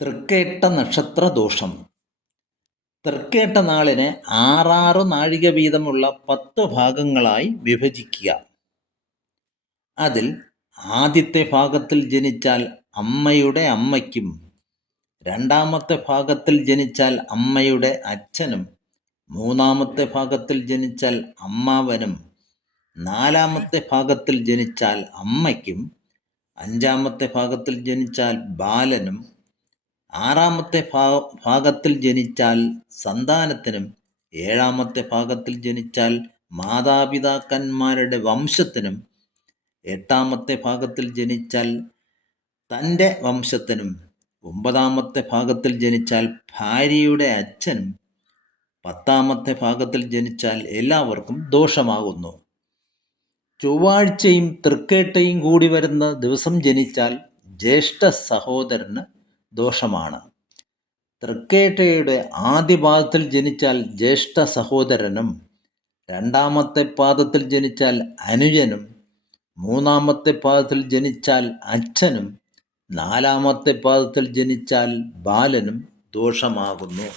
തൃക്കേട്ട നക്ഷത്ര ദോഷം. തൃക്കേട്ട നാളിനെ ആറാറ് നാഴിക വീതമുള്ള പത്ത് ഭാഗങ്ങളായി വിഭജിക്കുക. അതിൽ ആദ്യത്തെ ഭാഗത്തിൽ ജനിച്ചാൽ അമ്മയുടെ അമ്മയ്ക്കും രണ്ടാമത്തെ ഭാഗത്തിൽ ജനിച്ചാൽ അമ്മയുടെ അച്ഛനും മൂന്നാമത്തെ ഭാഗത്തിൽ ജനിച്ചാൽ അമ്മാവനും നാലാമത്തെ ഭാഗത്തിൽ ജനിച്ചാൽ അമ്മയ്ക്കും അഞ്ചാമത്തെ ഭാഗത്തിൽ ജനിച്ചാൽ ബാലനും ആറാമത്തെ ഭാഗത്തിൽ ജനിച്ചാൽ സന്താനത്തിനും ഏഴാമത്തെ ഭാഗത്തിൽ ജനിച്ചാൽ മാതാപിതാക്കന്മാരുടെ വംശത്തിനും എട്ടാമത്തെ ഭാഗത്തിൽ ജനിച്ചാൽ തന്റെ വംശത്തിനും ഒമ്പതാമത്തെ ഭാഗത്തിൽ ജനിച്ചാൽ ഭാര്യയുടെ അച്ഛനും പത്താമത്തെ ഭാഗത്തിൽ ജനിച്ചാൽ എല്ലാവർക്കും ദോഷമാകുന്നു. ചൊവ്വാഴ്ചയും തൃക്കേട്ടയും കൂടി വരുന്ന ദിവസം ജനിച്ചാൽ ജ്യേഷ്ഠ സഹോദരന് ദോഷമാണ്. തൃക്കേട്ടയുടെ ആദ്യ പാദത്തിൽ ജനിച്ചാൽ ജ്യേഷ്ഠ സഹോദരനും രണ്ടാമത്തെ പാദത്തിൽ ജനിച്ചാൽ അനുജനും മൂന്നാമത്തെ പാദത്തിൽ ജനിച്ചാൽ അച്ഛനും നാലാമത്തെ പാദത്തിൽ ജനിച്ചാൽ ബാലനും ദോഷമാകുന്നു.